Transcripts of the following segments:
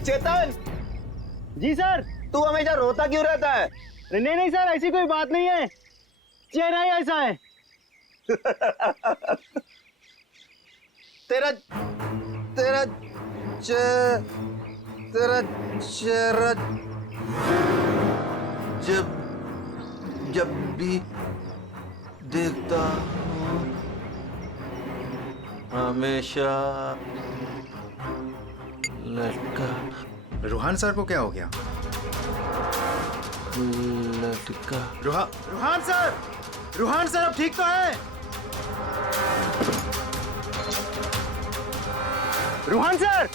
चेतन। जी sir. तू हमेशा रोता क्यों रहता है? नहीं नहीं सर, ऐसी कोई बात नहीं है, चेहरा ही ऐसा है। तेरा तेरा तेरा चेहरा जब जब भी देखता हूँ हमेशा लटका। रूहान सर को क्या हो गया? लटका। रूहान सर, रूहान सर अब ठीक तो है? Ruhan sir,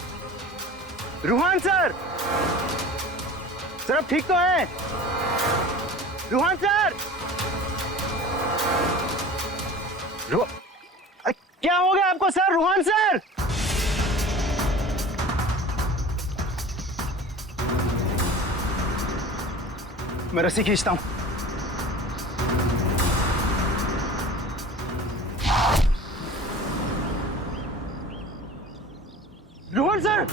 Ruhan sir, sir अब ठीक तो है? रूहान सर, क्या हो गया आपको सर? रूहान सर, मैं रस्सी खींचता हूं। रोहन सर,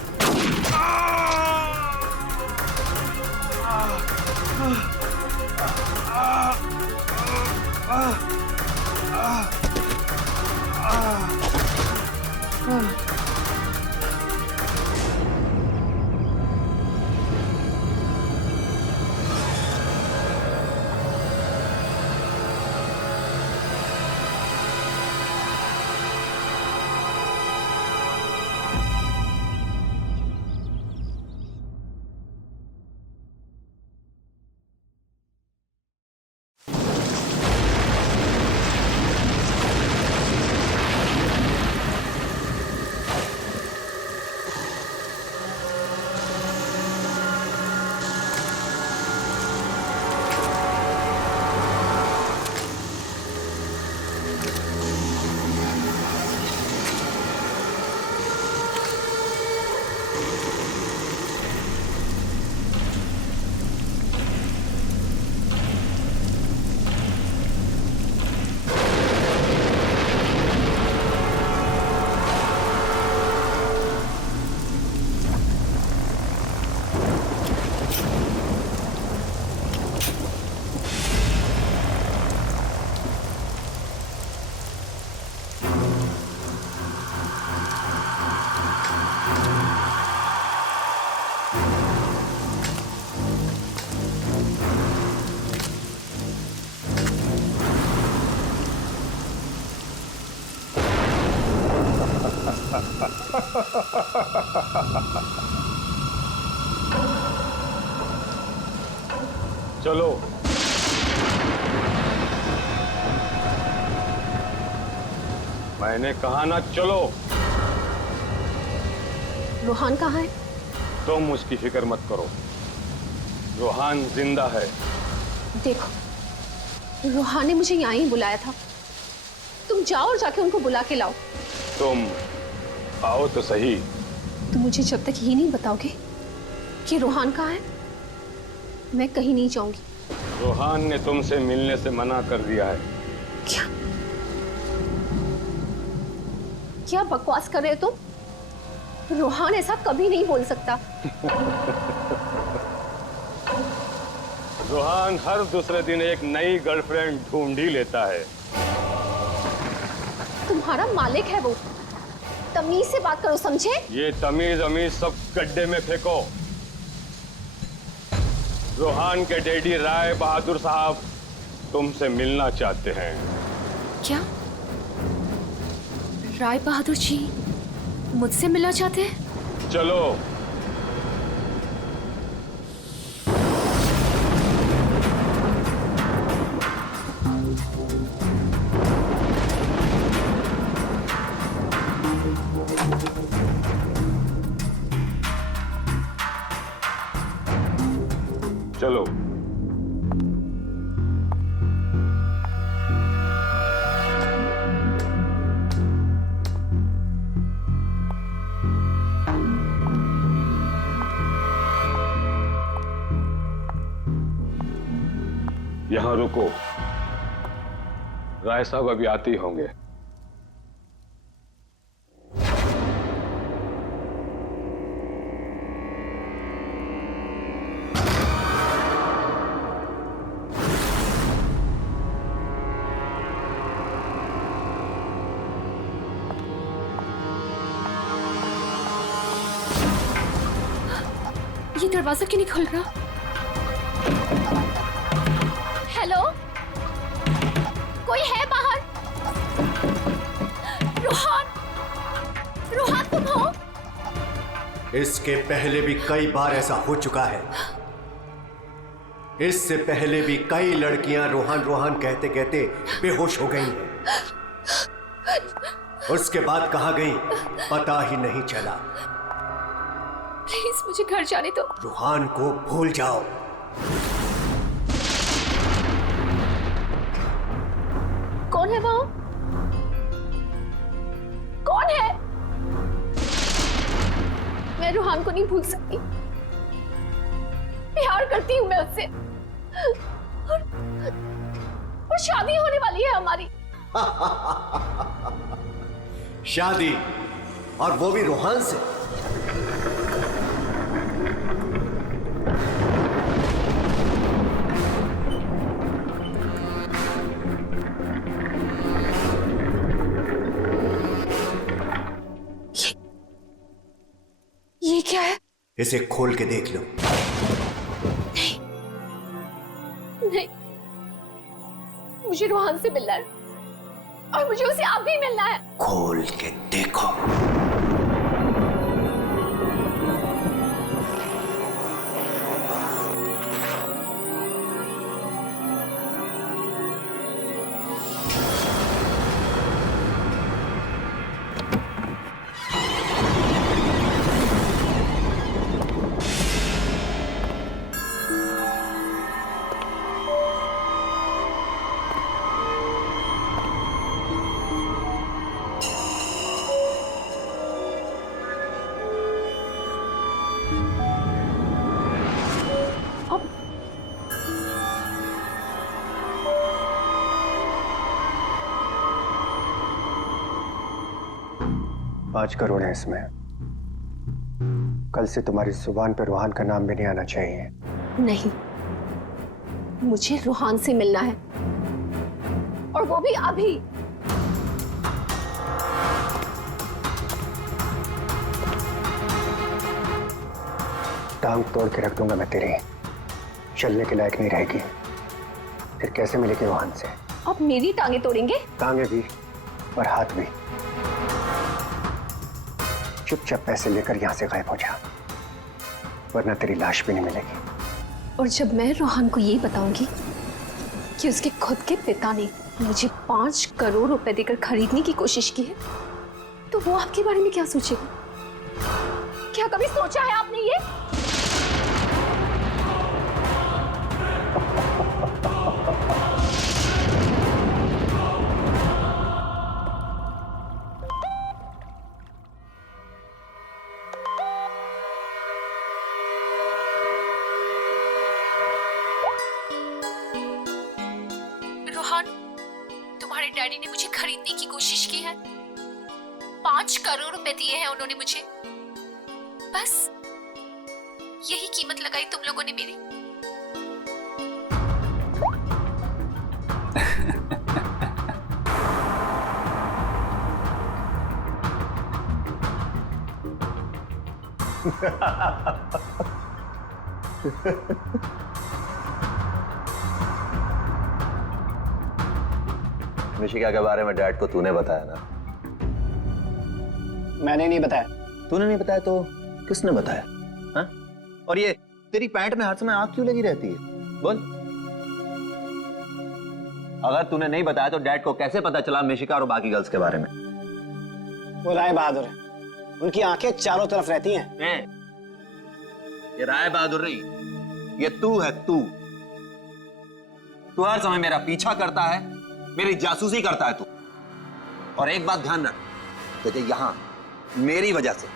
चलो मैंने कहा ना, चलो। रूहान कहाँ है? तुम उसकी फिक्र मत करो, रूहान जिंदा है। देखो, रूहान ने मुझे यहाँ ही बुलाया था, तुम जाओ और जाके उनको बुला के लाओ। तुम आओ तो सही। तुम मुझे जब तक ये नहीं बताओगे कि रूहान कहाँ है, मैं कहीं नहीं जाऊंगी। रूहान ने तुमसे मिलने से मना कर दिया है। क्या क्या बकवास कर रहे हो तुम? रूहान ऐसा कभी नहीं बोल सकता। रूहान हर दूसरे दिन एक नई गर्लफ्रेंड ढूंढ ही लेता है। तुम्हारा मालिक है वो, तमीज से बात करो, समझे? ये तमीज अमीज सब गड्ढे में फेंको। रूहान के डैडी राय बहादुर साहब तुमसे मिलना चाहते हैं। क्या राय बहादुर जी मुझसे मिलना चाहते हैं? चलो। चलो। यहां रुको, राय साहब अभी आते ही होंगे। दरवाजा क्यों नहीं खुल रहा? हेलो, कोई है बाहर? रोहन, रोहन तुम हो? इसके पहले भी कई बार ऐसा हो चुका है। इससे पहले भी कई लड़कियां रोहन रोहन कहते कहते बेहोश हो गई हैं। उसके बाद कहां गई पता ही नहीं चला। प्लीज मुझे घर जाने दो। रोहन को भूल जाओ। कौन है वो? कौन है? मैं रोहन को नहीं भूल सकती। प्यार करती हूं मैं उससे, और शादी होने वाली है हमारी। शादी, और वो भी रोहन से। ये क्या है? इसे खोल के देख लो। नहीं, मुझे रोहन से मिलना है, और मुझे उसे अब भी मिलना है। खोल के देखो। अब 5 करोड़ है इसमें। कल से तुम्हारी जुबान पे रोहन का नाम भी नहीं आना चाहिए। नहीं, मुझे रोहन से मिलना है, और वो भी अभी। टांग तोड़ के रख दूंगा मैं तेरी। चलने के लायक नहीं रहेगी। फिर कैसे मिलेगी रोहन से? अब मेरी टांगे तोड़ेंगे? टांगे भी और हाथ भी। चुपचाप पैसे लेकर यहां से गायब हो जा, वरना तेरी लाश भी नहीं मिलेगी। और जब मैं रोहन को ये बताऊंगी कि उसके खुद के पिता ने मुझे 5 करोड़ रुपए देकर खरीदने की कोशिश की है, तो वो आपके बारे में क्या सोचेगा? क्या कभी सोचा है आपने ये? रोहन, तुम्हारे डैडी ने मुझे खरीदने की कोशिश की है। 5 करोड़ रुपए दिए हैं उन्होंने मुझे। बस यही कीमत लगाई तुम लोगों ने मेरी। मिशिका के बारे में डैड को तूने बताया ना? मैंने नहीं बताया। तूने नहीं बताया तो किसने बताया? हाँ? और ये तेरी पैंट में हर समय आग क्यों लगी रहती है? बोल। अगर तूने नहीं बताया तो डैड को कैसे पता चला मिशिका और बाकी गर्ल्स के बारे में? वो राय बहादुर है, उनकी आंखें चारों तरफ रहती हैं। ये राय बहादुर नहीं, ये तू है। तू हर समय मेरा पीछा करता है, मेरी जासूसी करता है तू। और एक बात ध्यान रख, तुझे यहां मेरी वजह से,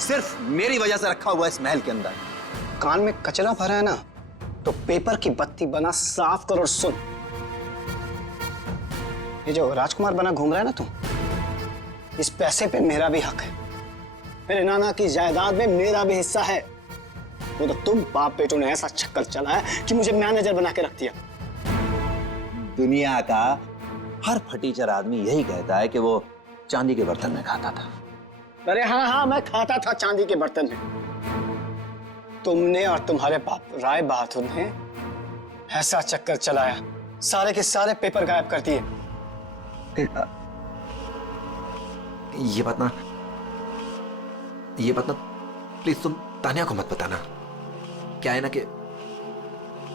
सिर्फ मेरी वजह से रखा हुआ इस महल के अंदर। कान में कचरा भरा है ना, तो पेपर की बत्ती बना साफ कर और सुन। ये जो राजकुमार बना घूम रहा है ना तू, इस पैसे पे मेरा भी हक है। मेरे नाना की जायदाद में मेरा भी हिस्सा है। वो तो तुम बाप बेटों ने ऐसा चक्कर चला है कि मुझे मैनेजर बना के रख दिया। दुनिया का हर फटीचर आदमी यही कहता है कि वो चांदी के बर्तन में खाता था। अरे हाँ हाँ, मैं खाता था चांदी के बर्तन में। तुमने और तुम्हारे बाप राय बहादुर ने ऐसा चक्कर चलाया, सारे के सारे पेपर गायब कर दिए। ये बात ना प्लीज तुम तानिया को मत बताना। क्या है ना कि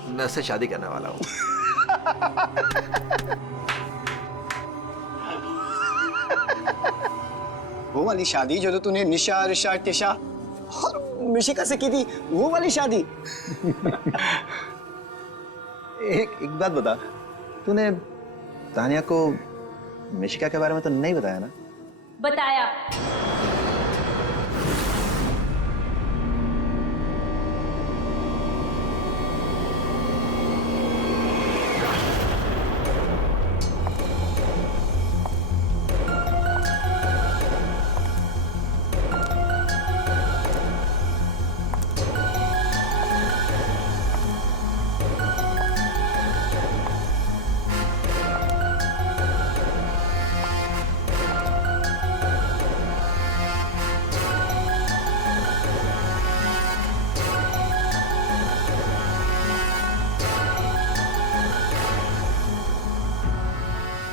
मैं उससे शादी करने वाला हूं। वो वाली शादी जो तो तूने निशा, ऋषा, टिशा और मिशिका से की थी, वो वाली शादी। एक बात बता, तूने तानिया को मिशिका के बारे में तो नहीं बताया ना? बताया।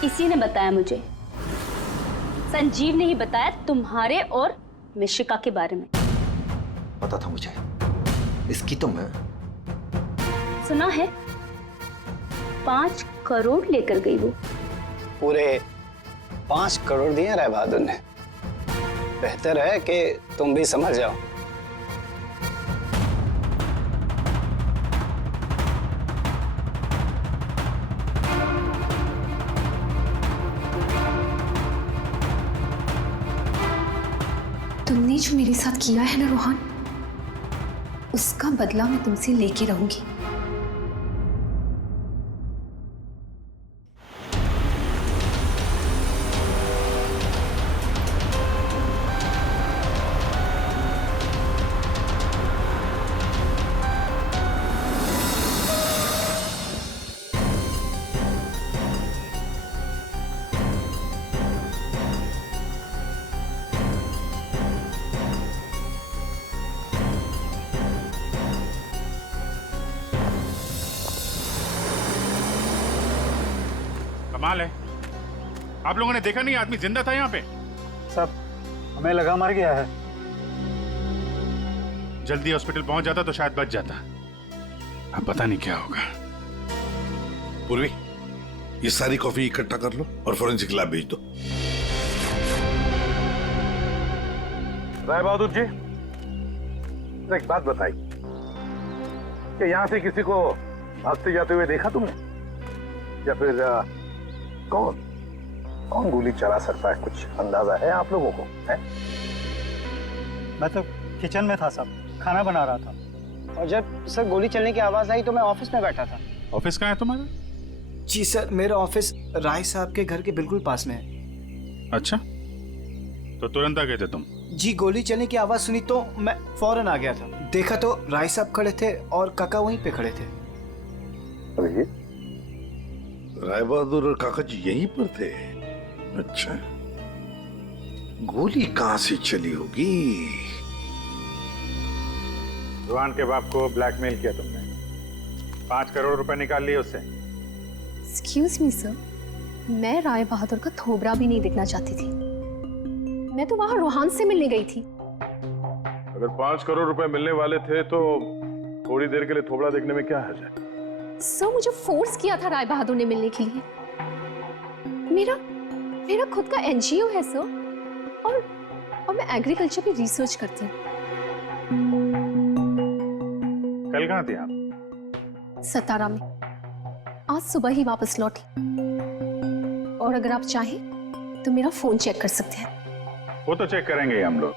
इसी ने बताया मुझे। संजीव ने ही बताया तुम्हारे और मिशिका के बारे में। पता था मुझे, इसकी तो मैं सुना है 5 करोड़ लेकर गई वो। पूरे 5 करोड़ दिए राय बहादुर ने। बेहतर है कि तुम भी समझ जाओ। तुमने जो मेरे साथ किया है ना रोहन, उसका बदला मैं तुमसे लेके रहूंगी। कमाल है, आप लोगों ने देखा नहीं आदमी जिंदा था यहाँ पे? सब हमें लगा मर गया है। जल्दी हॉस्पिटल पहुंच जाता तो शायद बच जाता। अब पता नहीं क्या होगा। पूर्वी, ये सारी कॉफी इकट्ठा कर लो और फोरेंसिक लैब भेज दो। राय बहादुर जी, एक बात बताई कि यहां से किसी को भागते जाते हुए देखा तुमने, या फिर कौन गोली चला सकता है? कुछ अंदाजा है आप लोगों को? है? मैं तो किचन में था साहब, खाना बना रहा था। और जब सर गोली चलने की आवाज आई तो मैं ऑफिस में बैठा था। ऑफिस कहाँ है तुम्हारा? जी सर, मेरा ऑफिस राय साहब के घर के बिल्कुल पास में है। अच्छा, तो तुरंत आ गए थे तुम? जी, गोली चलने की आवाज सुनी तो मैं फौरन आ गया था। देखा तो राय साहब खड़े थे और काका वहीं पे खड़े थे। अरे, राय बहादुर और काका जी यहीं पर थे? अच्छा, गोली कहां से चली होगी? रुहान के बाप को ब्लैकमेल किया तुमने, 5 करोड़ रुपए निकाल लिए उससे। एक्सक्यूज मी सर, मैं राय बहादुर का थोबड़ा भी नहीं देखना चाहती थी। मैं तो वहां रोहान से मिलने गई थी। अगर 5 करोड़ रुपए मिलने वाले थे तो थोड़ी देर के लिए थोबड़ा देखने में क्या हर्ज है? सर, मुझे फोर्स किया था राय बहादुर ने मिलने के लिए। मेरा खुद का एनजीओ है सर, और मैं एग्रीकल्चर पे रिसर्च करती हूँ। कल कहाँ थे आप? सतारा में। आज सुबह ही वापस लौटी। और अगर आप चाहें तो मेरा फोन चेक कर सकते हैं। वो तो चेक करेंगे हम लोग,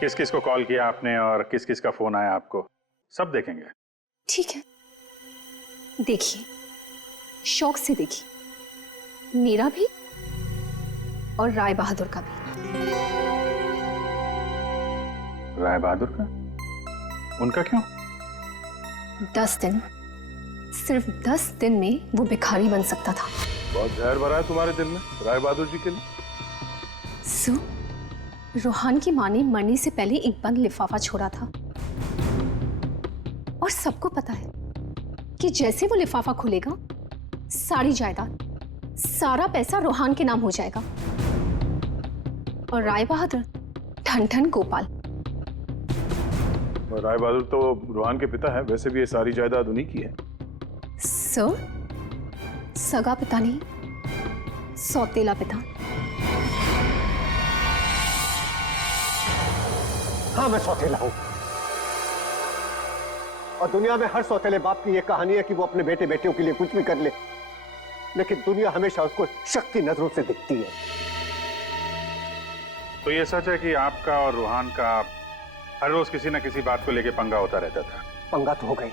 किस किस को कॉल किया आपने और किस किस का फोन आया आपको, सब देखेंगे। ठीक है, देखिए, शौक से देखिए, मेरा भी और राय बहादुर का भी। राय बहादुर का? उनका क्यों? 10 दिन, सिर्फ 10 दिन में वो भिखारी बन सकता था। बहुत जहर भरा है तुम्हारे दिल में राय बहादुर जी के लिए। रोहान की माँ ने मरने से पहले एक बंद लिफाफा छोड़ा था। और सबको पता है कि जैसे वो लिफाफा खुलेगा, सारी जायदाद, सारा पैसा रोहान के नाम हो जाएगा और राय बहादुर ठन ठन गोपाल। राय बहादुर तो रोहान के पिता है, वैसे भी ये सारी जायदाद उन्हीं की है। सर, सगा पिता नहीं, सौतेला पिता। हाँ, मैं सौतेला हूं और दुनिया में हर सौतेले बाप की यह कहानी है कि वो अपने बेटे बेटियों के लिए कुछ भी कर ले, लेकिन दुनिया हमेशा उसको शक की नजरों से दिखती है। तो ये सच है कि आपका और रोहान का हर रोज किसी न किसी बात को लेकर पंगा होता रहता था? पंगा तो हो गई,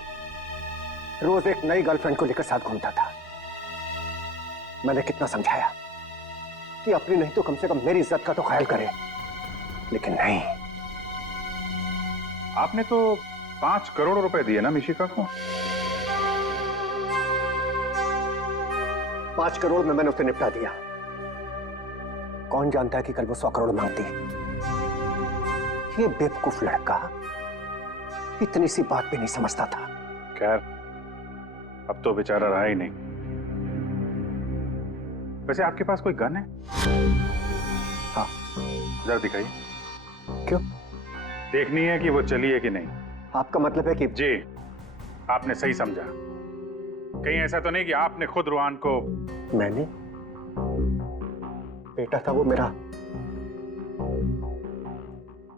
रोज एक नई गर्लफ्रेंड को लेकर साथ घूमता था। मैंने कितना समझाया कि अपनी नहीं तो कम से कम मेरी इज्जत का तो ख्याल करे, लेकिन नहीं। आपने तो 5 करोड़ रुपए दिए ना मिशिका को? 5 करोड़ में मैंने उसे निपटा दिया। कौन जानता है कि कल वो 100 करोड़ मांगती। ये बेवकूफ लड़का इतनी सी बात भी नहीं समझता था। खैर, अब तो बेचारा रहा ही नहीं। वैसे आपके पास कोई गन है? हाँ। जरा दिखाइए। क्यों? देखनी है कि वो चली है कि नहीं। आपका मतलब है कि? जी, आपने सही समझा। कहीं ऐसा तो नहीं कि आपने खुद रोहान को? मैंने? बेटा था वो मेरा,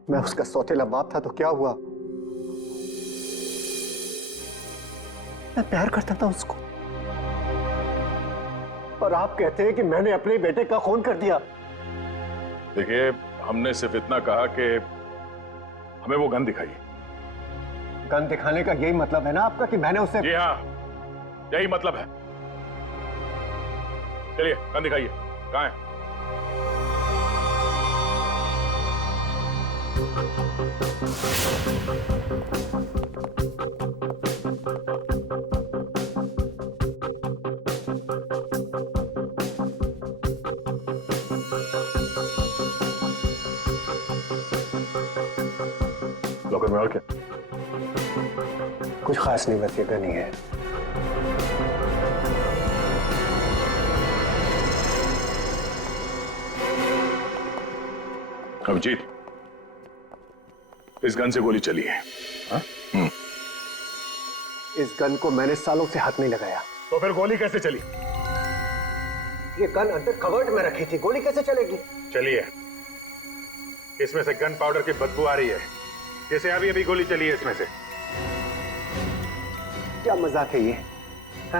मैं उसका सौतेला बाप था, तो क्या हुआ? मैं प्यार करता था उसको, और आप कहते हैं कि मैंने अपने बेटे का खून कर दिया। देखिए, हमने सिर्फ इतना कहा कि हमें वो गन दिखाइए। गन दिखाने का यही मतलब है ना आपका कि मैंने उसे? जी हाँ, यही मतलब है। चलिए, गन दिखाइए। कहाँ है? लॉकर में और क्या? कुछ खास नहीं, बस ये गन ही है। अभिजीत, इस गन से गोली चली है। हाँ? इस गन को मैंने सालों से हाथ नहीं लगाया। तो फिर गोली कैसे चली? ये गन अंदर कवर्ड में रखी थी, गोली कैसे चलेगी? चलिए, इसमें से गन पाउडर की बदबू आ रही है, जैसे अभी अभी गोली चली है इसमें से। क्या मजाक है ये? हा?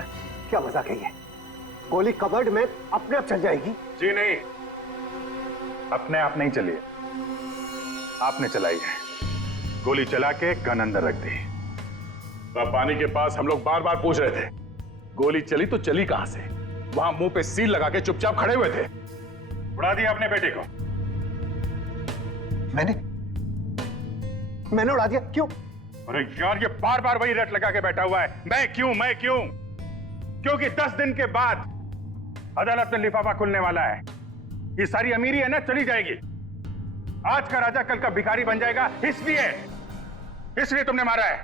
क्या मजाक है ये? गोली कवर्ड में अपने आप चल जाएगी? जी नहीं, अपने आप नहीं चली है, आपने चलाई है। गोली चला के गन अंदर रख दी। पानी के पास हम लोग बार बार पूछ रहे थे, गोली चली तो चली कहां से? वहां मुंह पे सील लगा के चुपचाप खड़े हुए थे। उड़ा दिया अपने बेटे को। मैंने उड़ा दिया? क्यों? अरे यार, ये बार बार वही रट लगा के बैठा हुआ है, मैं क्यों मैं क्यों? क्योंकि 10 दिन के बाद अदालत में लिफाफा खुलने वाला है। ये सारी अमीरी है ना, चली जाएगी। आज का राजा कल का भिखारी बन जाएगा, इसलिए तुमने मारा है।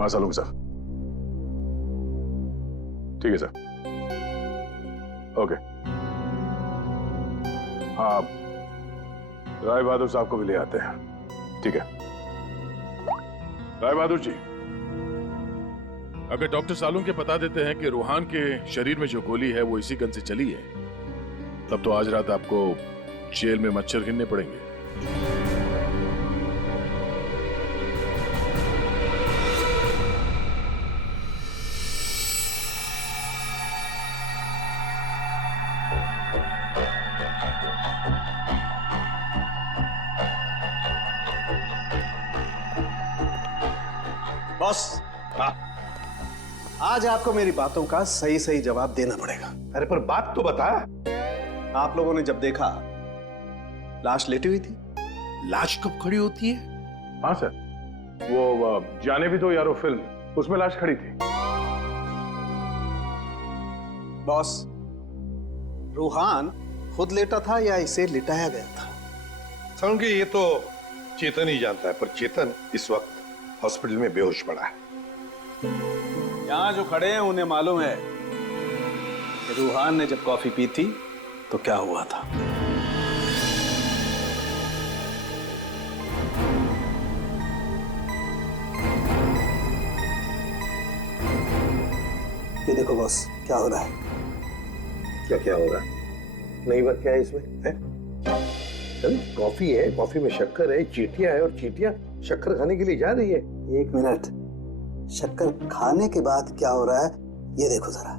हाँ सालूंगा सर, ठीक है सर, ओके। हाँ, राय बहादुर साहब को भी ले आते हैं, ठीक है। राय बहादुर जी, अगर डॉक्टर सालून के बता देते हैं कि रोहान के शरीर में जो गोली है वो इसी गन से चली है, तब तो आज रात आपको जेल में मच्छर गिनने पड़ेंगे। बॉस, आज आपको मेरी बातों का सही सही जवाब देना पड़ेगा। अरे पर बात तो बता। आप लोगों ने जब देखा लाश लेटी हुई थी। लाश कब खड़ी होती है? हाँ सर, वो जाने भी दो यारो फिल्म, उसमें लाश खड़ी थी। बॉस, रूहान खुद लेटा था या इसे लिटाया गया था? समझ गए, ये तो चेतन ही जानता है, पर चेतन इस वक्त हॉस्पिटल में बेहोश पड़ा है। यहां जो खड़े हैं उन्हें मालूम है कि रूहान ने जब कॉफी पी थी तो क्या हुआ था। ये देखो बॉस, क्या हो रहा है? क्या क्या हो रहा है? नई बात क्या है इसमें? है? चल, कॉफी है, कॉफी में शक्कर है, चींटियां है, और चींटियां शक्कर खाने के लिए जा रही है। एक मिनट, शक्कर खाने के बाद क्या हो रहा है ये देखो जरा।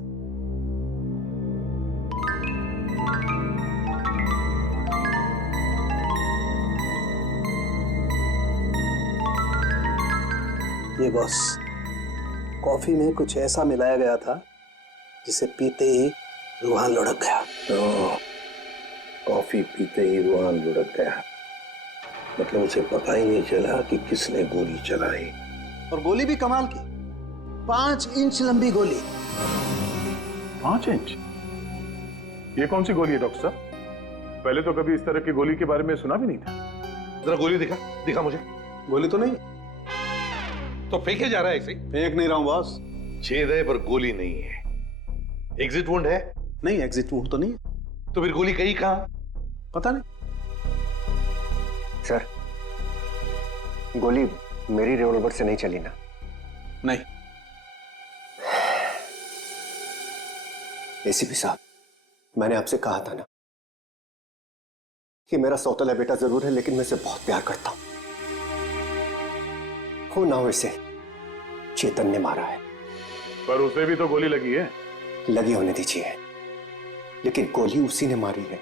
ये बॉस, कॉफी में कुछ ऐसा मिलाया गया था जिसे पीते ही रूहान लुढ़क गया। तो कॉफी पीते ही रूहान लुढ़क गया, मतलब उसे पता ही नहीं चला कि किसने गोली चलाई। और गोली भी कमाल की, 5 इंच लंबी गोली। 5 इंच? ये कौन सी गोली है डॉक्टर साहब? पहले तो कभी इस तरह की गोली के बारे में सुना भी नहीं था। जरा गोली दिखा, दिखा मुझे। गोली तो नहीं? तो फेंके जा रहा है ऐसे ही? फेंक नहीं रहा हूं बॉस। छेद है पर गोली नहीं है। एग्जिट वुंड है? नहीं, एग्जिट वुंड तो नहीं है। तो फिर गोली गई कहां? पता नहीं। सर, गोली मेरी रिवॉल्वर से नहीं चली ना? नहीं। एसीपी साहब, मैंने आपसे कहा था ना कि मेरा सौतेला बेटा जरूर है, लेकिन मैं इसे बहुत प्यार करता हूं। हो ना हो इसे चेतन ने मारा है। पर उसे भी तो गोली लगी है। लगी होने दीजिए, लेकिन गोली उसी ने मारी है।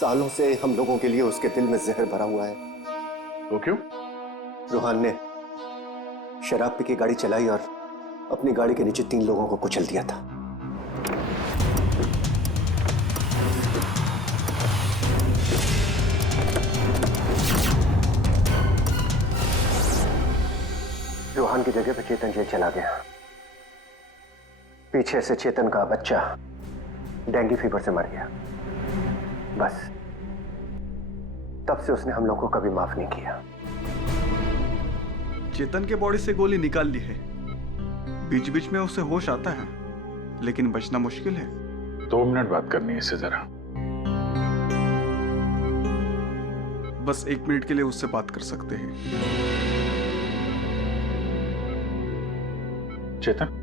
सालों से हम लोगों के लिए उसके दिल में जहर भरा हुआ है। तो क्यों? रूहान ने शराब पी के गाड़ी चलाई और अपनी गाड़ी के नीचे 3 लोगों को कुचल दिया था। रूहान की जगह पे चेतन जेल चला गया। पीछे से चेतन का बच्चा डेंगू फीवर से मर गया। बस तब से उसने हम लोग को कभी माफ नहीं किया। चेतन के बॉडी से गोली निकाल ली है। बीच बीच में उसे होश आता है, लेकिन बचना मुश्किल है। 2 मिनट बात करनी है इससे जरा। बस 1 मिनट के लिए उससे बात कर सकते हैं। चेतन,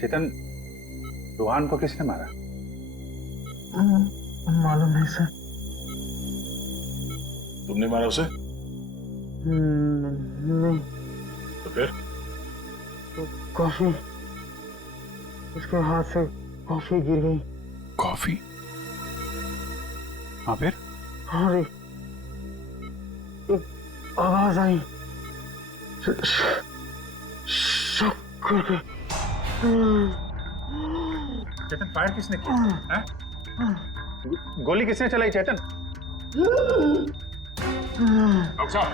चेतन, रूहान को किसने मारा? मालूम नहीं सर। तुमने मारा उसे? नहीं। तो फिर? कॉफी, उसके हाथ से कॉफी गिर गई। कॉफी? हाँ फिर? अरे एक आवाज आई, शक्कर के। चेतन, फायर किसने किया? गोली किसने चलाई चेतन? डॉक्टर साहब,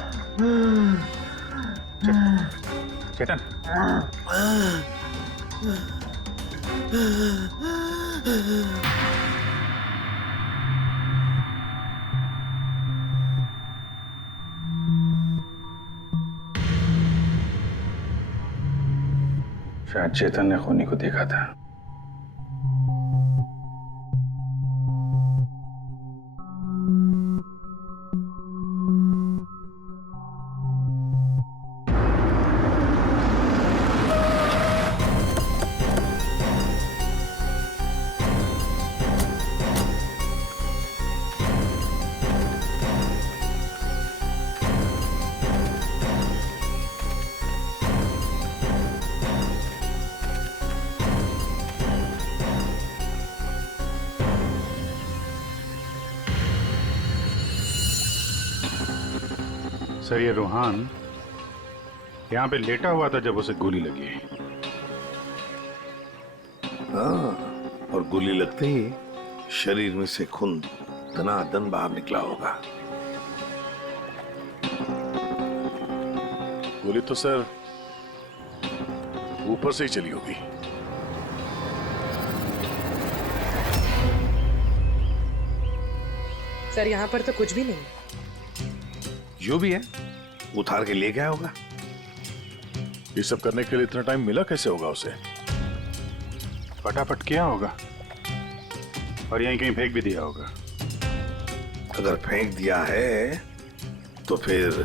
चेतन। शायद चेतन ने खूनी को देखा था। सर, ये रूहान यहाँ पे लेटा हुआ था जब उसे गोली लगी। हाँ, और गोली लगते ही शरीर में से खून दनादन बाहर निकला होगा। गोली तो सर ऊपर से ही चली होगी। सर यहाँ पर तो कुछ भी नहीं। जो भी है उतार के ले गया होगा। ये सब करने के लिए इतना टाइम मिला कैसे होगा उसे? फटाफट किया होगा और यहीं कहीं फेंक भी दिया होगा। अगर फेंक दिया है तो फिर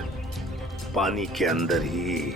पानी के अंदर ही।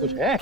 कुछ है?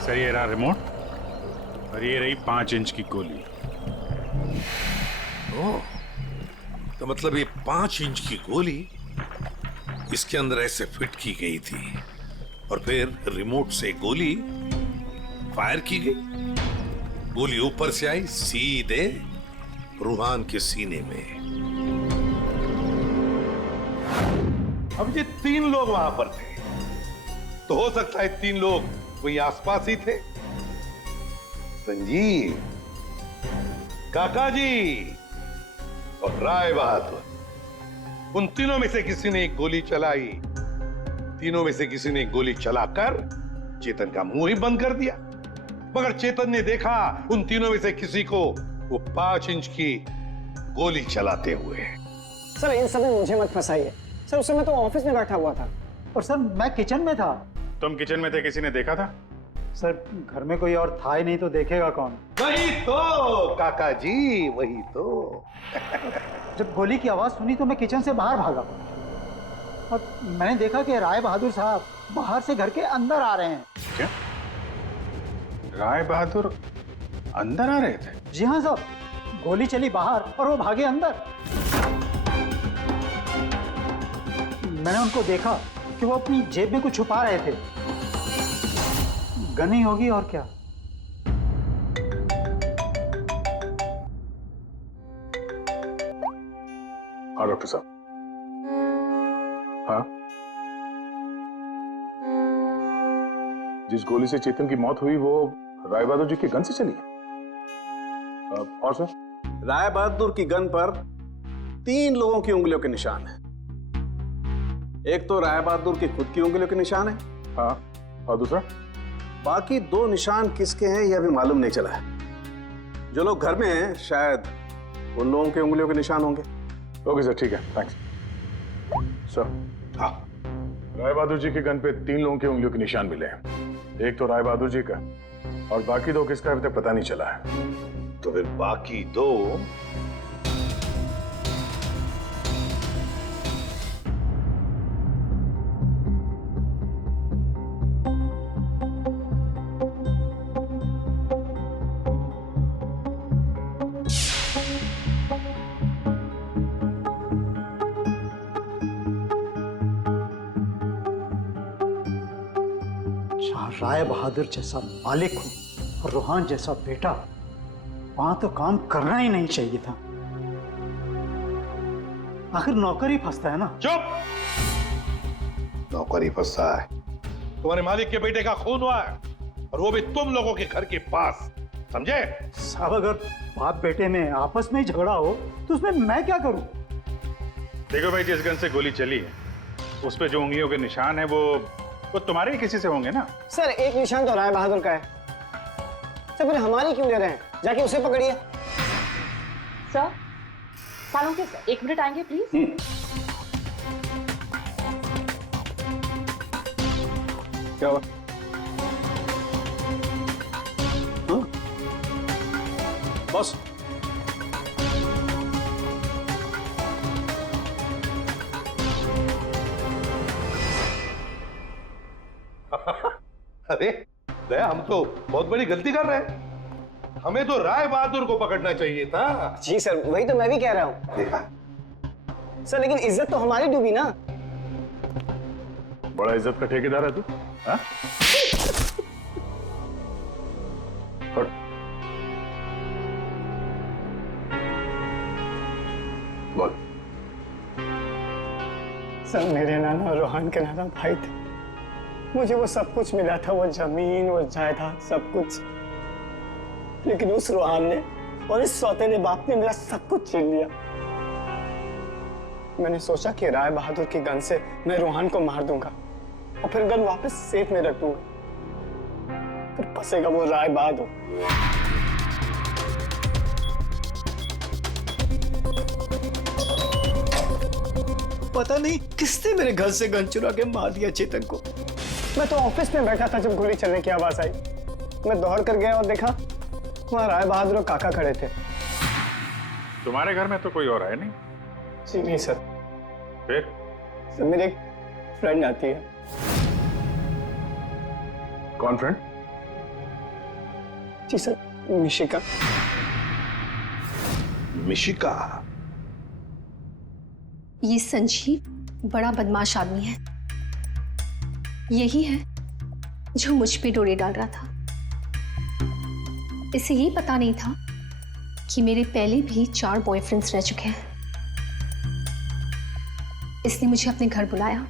सर ये रहा रिमोट और ये रही 5 इंच की गोली। ओह, तो मतलब ये 5 इंच की गोली इसके अंदर ऐसे फिट की गई थी और फिर रिमोट से गोली फायर की गई। गोली ऊपर से आई सीधे रूहान के सीने में। अब ये 3 लोग वहां पर थे, तो हो सकता है 3 लोग वही आसपास ही थे। संजीव, काका जी और राय बहादुर, उन तीनों में से किसी ने एक गोली चलाई। तीनों में से किसी ने एक गोली चलाकर चेतन का मुंह ही बंद कर दिया, मगर चेतन ने देखा उन तीनों में से किसी को वो 5 इंच की गोली चलाते हुए। सर इन सब में मुझे मत फंसाइए सर, उस समय तो ऑफिस में बैठा हुआ था। और सर मैं किचन में था। तुम किचन में थे, किसी ने देखा था? सर घर में कोई और था ही नहीं तो देखेगा कौन? वही तो काका जी, वही तो। जब गोली की आवाज सुनी तो मैं किचन से बाहर भागा और मैंने देखा कि राय बहादुर साहब बाहर से घर के अंदर आ रहे हैं। क्या? राय बहादुर अंदर आ रहे थे? जी हाँ साहब, गोली चली बाहर और वो भागे अंदर। मैंने उनको देखा कि वो अपनी जेब में कुछ छुपा रहे थे। गन ही होगी और क्या। हाँ डॉक्टर साहब। हाँ, जिस गोली से चेतन की मौत हुई वो राय बहादुर जी की गन से चली है। और सर? राय बहादुर की गन पर 3 लोगों की उंगलियों के निशान है। एक तो राय बहादुर की खुद की उंगलियों के निशान है। हाँ, और दूसरा? बाकी 2 निशान किसके हैं ये अभी मालूम नहीं चला है। जो लोग घर में हैं शायद उन लोगों के उंगलियों के निशान होंगे। ओके सर, ठीक है, थैंक्स सर। हाँ, राय बहादुर जी के गन पे 3 लोगों की उंगलियों के निशान मिले हैं। एक तो राय बहादुर जी का और बाकी 2 किसका अभी तक पता नहीं चला है। तो फिर बाकी 2 जहाँ राय बहादुर जैसा मालिक हो और रूहान जैसा बेटा, वहां तो काम करना ही नहीं चाहिए था। आखिर नौकर ही फंसता है ना। चुप! नौकरी फंसा है, तुम्हारे मालिक के बेटे का खून हुआ है और वो भी तुम लोगों के घर के पास, समझे? साहब अगर बाप बेटे में आपस में ही झगड़ा हो तो उसमें मैं क्या करूं? देखो भाई, जिस गन से गोली चली है उस पे जो उंगलियों के निशान है वो तुम्हारे ही किसी से होंगे ना। सर एक निशान तो राय बहादुर का है। सर फिर हमारी क्यों ले रहे हैं? जाके उसे पकड़िए। सर, सालों के सर 1 मिनट आएंगे प्लीज। क्या हुआ? बॉस, अरे दया, हम तो बहुत बड़ी गलती कर रहे हैं। हमें तो राय बहादुर को पकड़ना चाहिए था। जी सर, वही तो मैं भी कह रहा हूँ। देखा सर लेकिन इज्जत तो हमारी डूबी ना। बड़ा इज्जत का ठेकेदार है तू, हाँ? हट। बोल। सर मेरे नाना और रोहान के नाना भाई थे। मुझे वो सब कुछ मिला था, वो जमीन, वो जायदाद, सब कुछ। लेकिन उस रोहान ने और इस सौतेले बाप ने मेरा सब कुछ छीन लिया। मैंने सोचा कि राय बहादुर की गन से मैं रोहान को मार दूंगा और फिर गन वापस सेफ में रख दूंगा। फिर फंसेगा वो राय बहादुर। पता नहीं किसने मेरे घर से गन चुरा के मार दिया चेतन को। मैं तो ऑफिस में बैठा था जब गोली चलने की आवाज आई। मैं दौड़ कर गया और देखा वहां राय बहादुर और काका खड़े थे। तुम्हारे घर में तो कोई और है नहीं? जी नहीं सर। फिर? सर मेरी एक फ्रेंड आती है। कौन फ्रेंड? जी सर, मिशिका। मिशिका? ये संजीव बड़ा बदमाश आदमी है। यही है जो मुझ पे डोरे डाल रहा था। इसे ये पता नहीं था कि मेरे पहले भी 4 बॉयफ्रेंड्स रह चुके हैं। इसने मुझे अपने घर बुलाया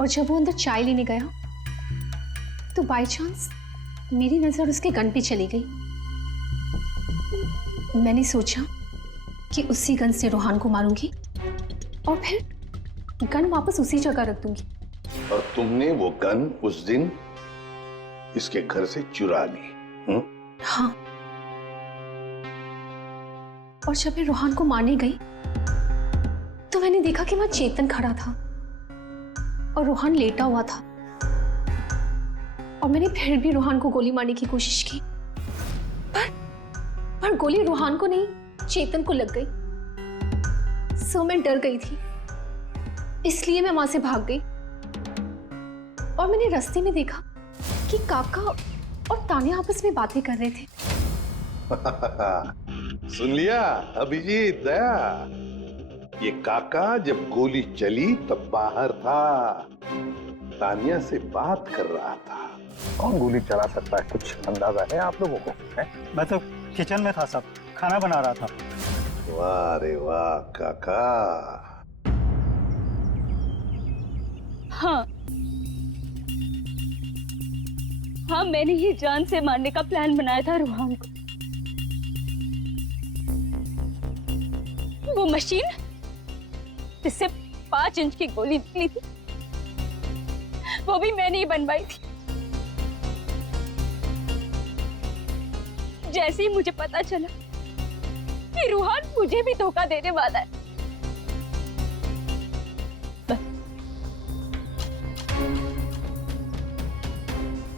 और जब वो अंदर चाय लेने गया तो बाय चांस मेरी नजर उसके गन पे चली गई। मैंने सोचा कि उसी गन से रोहान को मारूंगी और फिर गन वापस उसी जगह रख दूंगी। और तुमने वो गन उस दिन इसके घर से चुरा ली? हाँ। और जब मैं रोहान को मारने गई तो मैंने देखा कि वहां चेतन खड़ा था और रोहान लेटा हुआ था। और मैंने फिर भी रोहान को गोली मारने की कोशिश की, पर गोली रोहान को नहीं, चेतन को लग गई। सो मैं डर गई थी, इसलिए मैं वहां से भाग गई। और मैंने रास्ते में देखा कि काका और तान्या आपस में बातें कर रहे थे। सुन लिया अभिजीत, दया? ये काका जब गोली चली तब बाहर था, तान्या से बात कर रहा था। कौन गोली चला सकता है, कुछ अंदाजा है आप लोगों को? मैं तो किचन में था साहब, खाना बना रहा था। वाह रे वाह काका। हाँ, मैंने ही जान से मारने का प्लान बनाया था रोहान को। वो मशीन जिससे 5 इंच की गोली निकली थी, वो भी मैंने ही बनवाई थी। जैसे ही मुझे पता चला कि रूहान मुझे भी धोखा देने वाला है,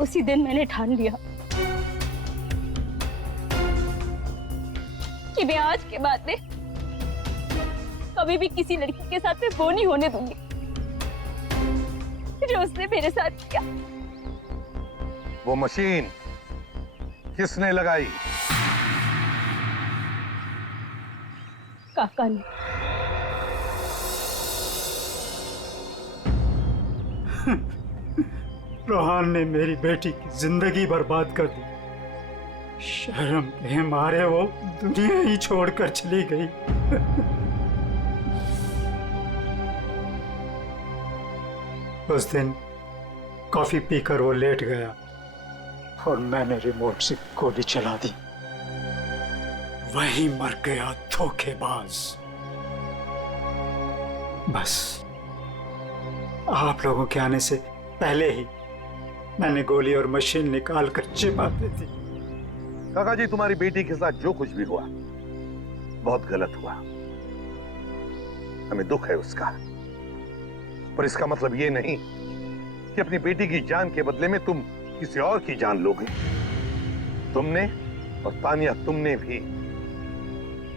उसी दिन मैंने ठान लिया कि मैं आज के बाद में कभी भी किसी लड़की के साथ में वो नहीं होने दूंगी जो उसने मेरे साथ किया। वो मशीन किसने लगाई? काका ने। रोहान ने मेरी बेटी की जिंदगी बर्बाद कर दी। शर्म के मारे वो दुनिया ही छोड़कर चली गई। उस दिन कॉफी पीकर वो लेट गया और मैंने रिमोट से गोली चला दी। वही मर गया धोखेबाज। बस आप लोगों के आने से पहले ही मैंने गोली और मशीन निकाल कर छिपा दी थी। काका जी, तुम्हारी बेटी के साथ जो कुछ भी हुआ बहुत गलत हुआ। हमें दुख है उसका, पर इसका मतलब ये नहीं कि अपनी बेटी की जान के बदले में तुम किसी और की जान लोगे। तुमने और तानिया, तुमने भी,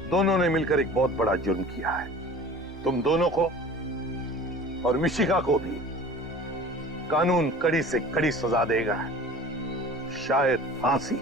दोनों ने मिलकर एक बहुत बड़ा जुर्म किया है। तुम दोनों को और मिशिका को भी कानून कड़ी से कड़ी सजा देगा, शायद फांसी।